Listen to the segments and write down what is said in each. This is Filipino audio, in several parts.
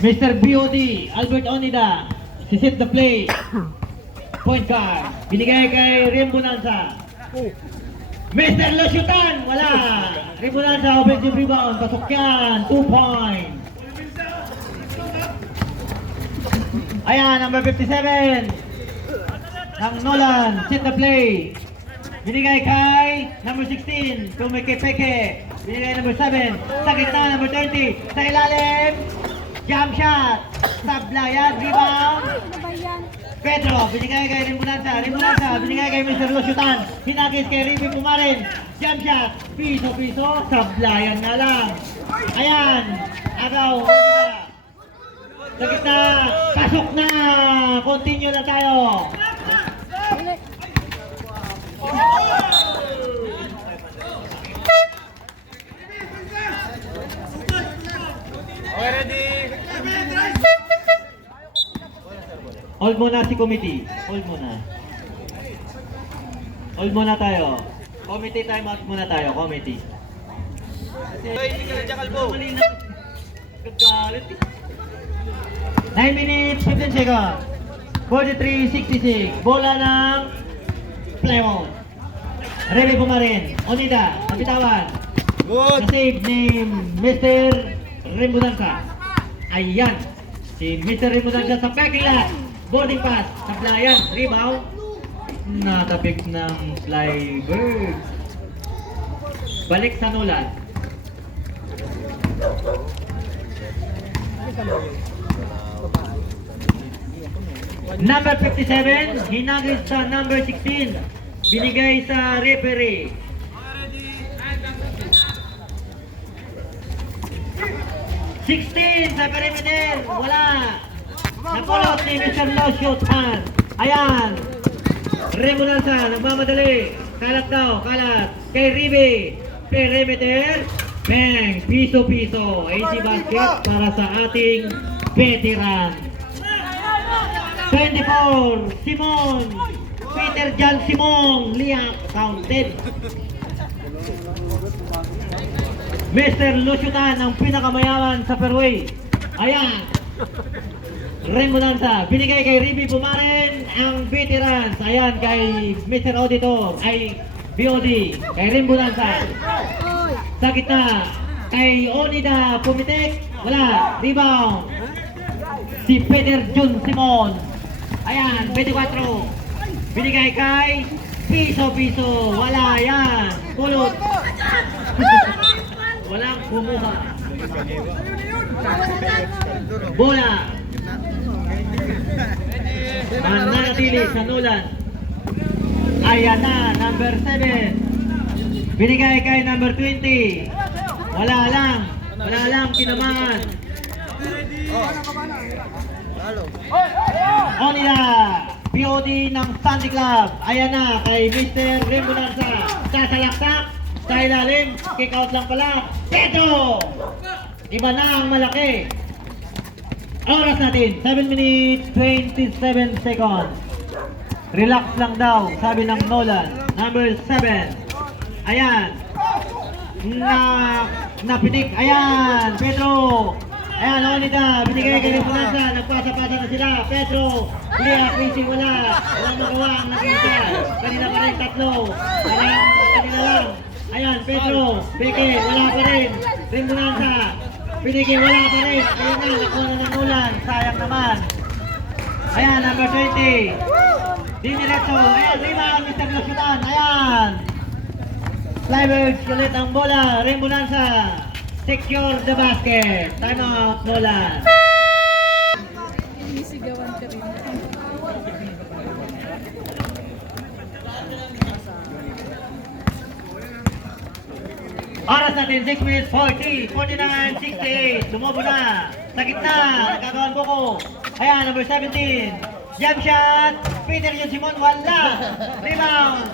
Mr. BOD, Albert Onida, sisit the play. Point guard, binigay kay Rimbonanza. Mr. Losyutan, wala. Rimbonanza, offensive rebound, pasok yan, 2 points. Ayan, number 57 ng Nolan, sit the play. Binigay kay number 16, Peke. Binigay number 7, sa gitna, number 30, sa ilalim, jump shot, sablayan, rebound. Pedro, binigay kay Rimbonanza, binigay kay Mr. Losyutan, hinagis kay Ribi Pumarin, jump shot, piso, sablayan na lang. Ayan, agaw, sa gitna, pasok na, continue na tayo. Okay, ready? Hold muna si committee. Hold muna tayo. Committee time out muna tayo. Committee. Hindi ka lang dyan, kalbo. 9 minutes, 15 seconds. 43-66. Bola ng Plymouth. Rebe Pumarin. Onida. Napitawan. Good. Na-save ni Mr. Rimbonanza. Ayan. Si Mr. Rimbonanza sa parking lot. Boarding pass. Sablayan. Rebound. Natapik ng Flybird. Balik sa Nolan. Number 57, hinagis sa number 16. Binigay sa referee. 16 sa perimeter. Wala. Napulot ni Mr. Losyutan. Ayan. Rimbonanza, nagmamadali. Kalat daw, kalat. Kay Ribe. Perimeter. Bang. Piso. 80 basket para sa ating veteran. 24, Simon. Peter Jan Simon. Liak, counted. Mr. Losyutan, ang pinakamayaman sa fairway. Ayan. Rimbonanza, binigay kay Ribi Pumarin ang veterans. Ayan kay Mr. Auditor, ay BOD, kay Rimbonanza. Sa gitna, kay Onida pumitik. Wala, rebound. Si Peter Jun Simon. Ayan, 24. Binigay kay Piso. Wala yan. Kulot. Walang kumuha. Bola. Nananatili sa Nolan. Ayan na, number 7. Binigay kay number 20. Wala lang, kinamaan. Onida, POD ng Sandy Club. Ayan na, kay Mr. Rimbonanza. Sasalaksak, sa ilalim, kick out lang pala. Pedro! Iba na ang malaki. Oras natin, 7 minutes, 27 seconds. Relax lang daw, sabi ng Nolan. Number 7. Ayan. Napitik. Ayan, Pedro. Ayan, Onida. Binigay kay Rimbonanza. Nagpasa-pasa na sila. Pedro. Liak, Racing, wala. Walang magawa ang nakita. Kanina pa rin 3. Kanina lang. Ayan, Pedro. Peke, wala pa rin. Rimbonanza. Pinigay, wala pa rin. Ayun na, nakuha na ng Nolan. Sayang naman. Ayan, number 20. Diniretso. Ayan, rebound, Mr. Losyutan. Ayan. Flybirds ulit ang bola. Rimbonanza. Secure the basket. Time out, Nolan. Sinisigawan ka rin. Oras natin, 6 minutes, 40, 49, 68. Lumobo na. Sa gitna, nagkagawan buko. Ayan, number 17. Jump shot. Peter Jun Simon, wala. Rebound.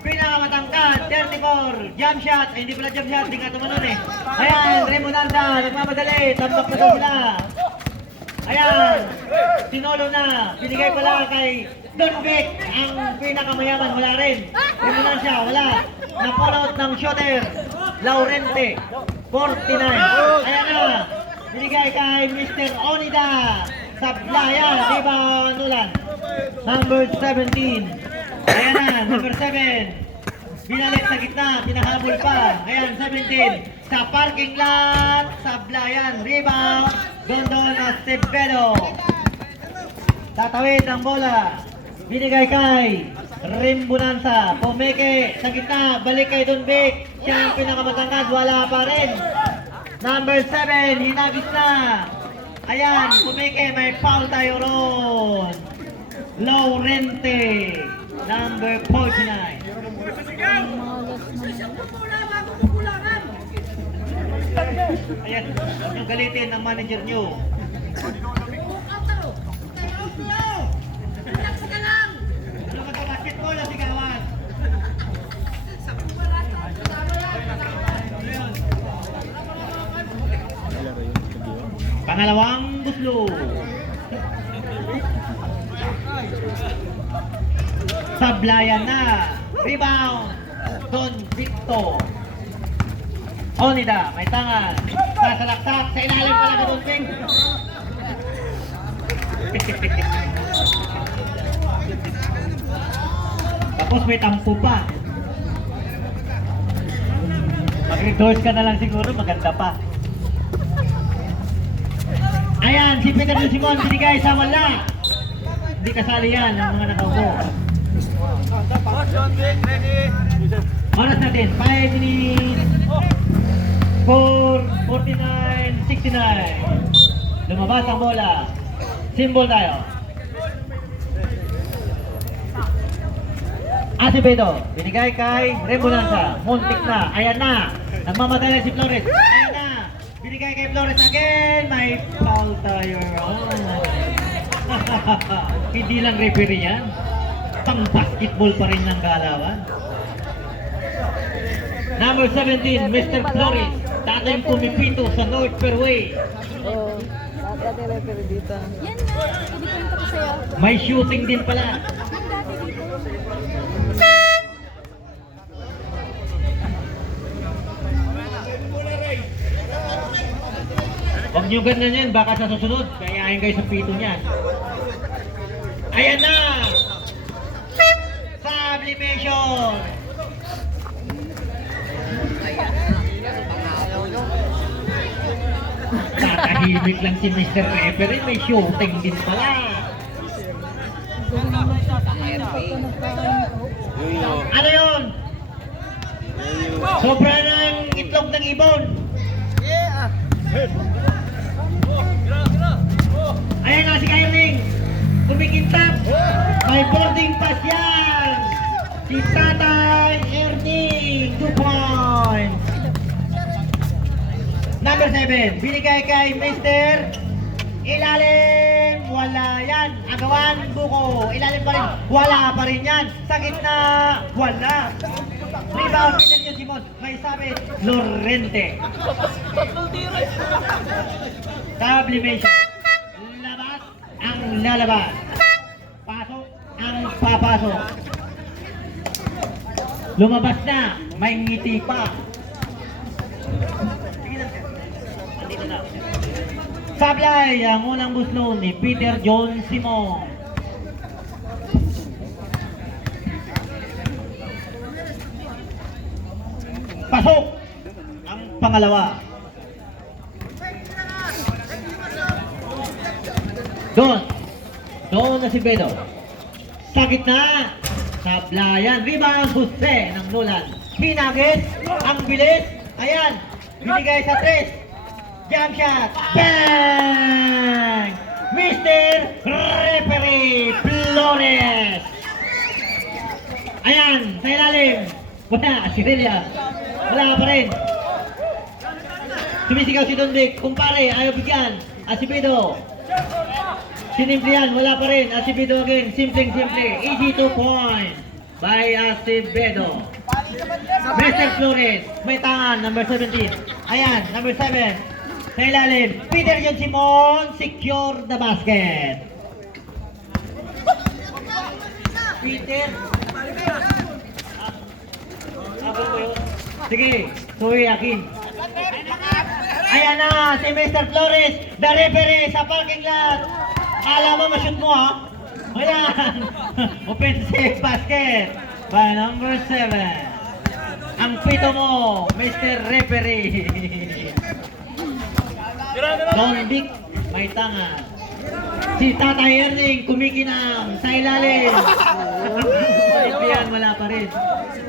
Pinakamatangkad, 34. Jump shot. Ay, hindi pala jump shot, hindi ka tumanon eh. Ayan, Rimbonanza, nagmamadali. Tambak na daw sila. Ayan, sinolo na. Binigay pala kay Don Vic, ang pinakamayaman. Wala rin. Rimbonanza, wala. Napulot ng shooter. Laurente, 49. Ayan na, binigay kay Mr. Onida. Sablayan, rebound Nulan. Number 17. Ayan na, number 7. Binalik sa gitna, pinahabol pa. Ayan, 17. Sa parking lot, Sablayan, rebound. Dondon na Acevedo. Tatawid ang bola. Binigay kay Rimbunanza. Pumeke sa gitna, balik kay Dunbic. Siya ang pinakamatangkad, wala pa rin. Number 7, hinagis na. Ayan, Pumeke, may foul tayo ron. Laurente, number 49. Ayan, yung galitin ng manager nyo. Ano ba ito, basketball o sigawan? Pangalawang buslo. Sablayan na. Rebound. Don Victor. Onida, may tangan. Sasalaksak sa ilalim pala ka Don Vic. Tapos may tampo pa. Mag-redoors ka na lang siguro, maganda pa. Ayan, si Peter de Simon binigay sa wala. Hindi kasali yan ang mga nakaupo. John Wick, ready. Oras natin, 5 minutes. 4:49:69. Lumabas ang bola. Symbol tayo. Acevedo, binigay kay Rebonanza. Muntik na, ayan na. Nagmamadali si Flores. Ayan na. Binigay kay Flores again. May foul tayo. Oh. Hindi lang referee yan. Pang basketball pa rin ng galawan. Number 17, Mr. Flores. Dati yung pumipito sa North Fairway. Oo. Dati referee dito. Yan na. Hindi ko nito sa'yo. May shooting din pala. Dati dito. Huwag nyo ganyan yan, baka sa susunod, kayahin kayo sa pito niyan. Ayan na! Sublimation! Tatahimik lang si Mr. Referee, may shooting din pala. Ano yun? Sobra ng itlog ng ibon. Ayan na si Kyrling. Kumikintap. May boarding pass yan. Si Tatay Erning. 2 points. Number 7. Binigay kay Mr. Ilalim. Wala yan. Agawan buko. Ilalim pa rin. Wala pa rin yan. Sa gitna. Wala. Rebound. Peter Simon. May sabi. Lorente. Sublimation. Labas ang lalabas. Pasok ang papasok. Lumabas na. May ngiti pa. Andito na. Sablay ang unang buslo ni Peter John Simon. Pasok ang pangalawa. Doon na si Bedo. Sa gitna, Sablayan. Rebound Jose ng Nulan. Hinagis, ang bilis. Ayan, binigay sa 3. Jump shot. Bang! Mr. Referee Flores. Ayan, sa ilalim. Wala, si Relia. Wala pa rin. Sumisigaw si Dondic. Kumpare, ayaw bigyan. Acevedo. Sinimplihan, wala pa rin. Acevedo again. Simpleng-simple. Easy 2 points by Acevedo. Mr. Flores. May tangan. Number 17. Ayan, number 7. Sa ilalim. Peter John Simon. Secure the basket. Peter. Abang ko yun. Sige, Zoe Akin. Ayan na, si Mr. Flores, the referee sa parking lot. Akala mo ma-shoot mo ha? Ayan. Offensive basket by number 7. Ang pito mo, Mr. Referee. Don Dick, may tanga. Si Tatay Erning, kumikinang sa ilalim. Olympian, wala pa rin.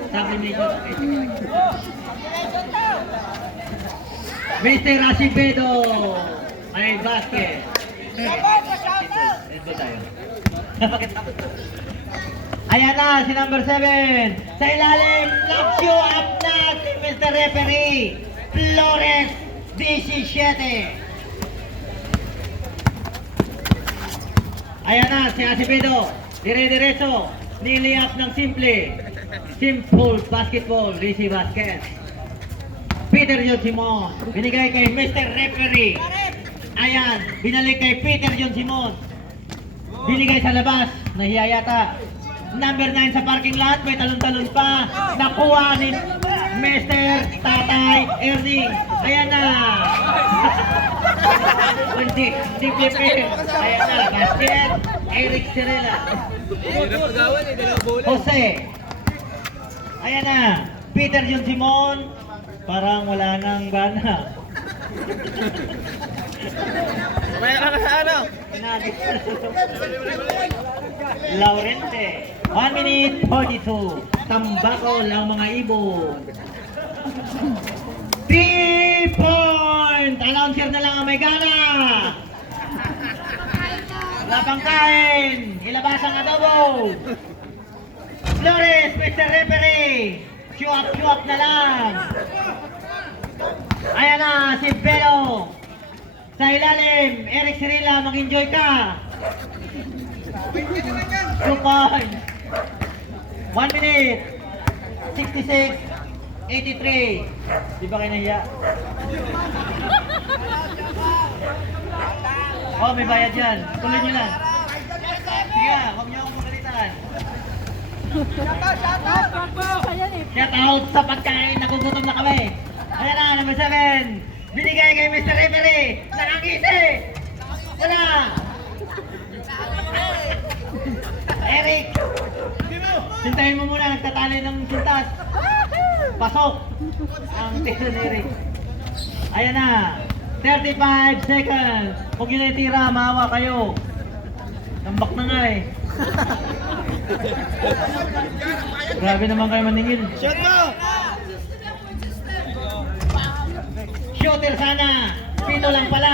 Sabi ni Mr. Asibedo, may basket. Ito tayo. Ayan na, si number 7. Sa ilalim, nag-show up na si Mr. Referee. Flores, 17. Ayan na, si Asibedo. Dire-diretso. Nili-up ng simple. Simple basketball. Easy basket. Peter John Simon. Binigay kay Mr. Referee. Ayan, binalik kay Peter John Simon. Binigay sa labas. Nahiya yata. Number 9 sa parking lot. May talon-talon pa. Nakuha ni Mr. Tatay Erning. Ayan na. Hindi flip-flip. Ayan na, basket. Eric Cirela. Jose. Ayan na. Peter John Simon. Parang wala nang gana. Kumaya ka sa ano? Laurente. 1 minute 42. Tambako lang mga ibon. 3 point! Announcer na lang ang may gana. Lapang kain. Ilabas ang adobo. Flores, Mr. Referee. Show up na lang. Ayan na, si Belo. Sa ilalim, Eric Cirila, mag-enjoy ka. 2 points. 1 minute. 66, 83. Di ba kayo nahiya? Oh, may bayad yan. Tuloy nyo lang. Sige, huwag nyo akong pagalitan. Shout out sa pagkain, nagugutom na kami. Ayan na, number 7. Binigay kay Mr. Referee. Nakangisi. Wala. Eric. Sintayin mo muna, nagtatali ng sintas. Pasok. Ang tira ni Eric. Ayan na. 35 seconds. Huwag yun na tira, maawa kayo. Tambak na nga eh. Grabe naman kayo maningil. Shot mo! Shooter sana. Pito lang pala.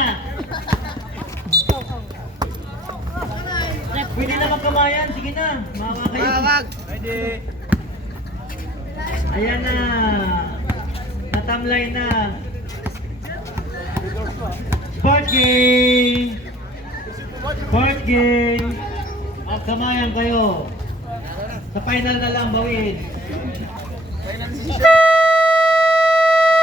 Pwede na magkamayan. Sige na. Maawa kayo. Wag! Pwede. Ayan na. Natamlay na. Sport game. Sport game. Magkamayan kayo. Sa final na lang bawin.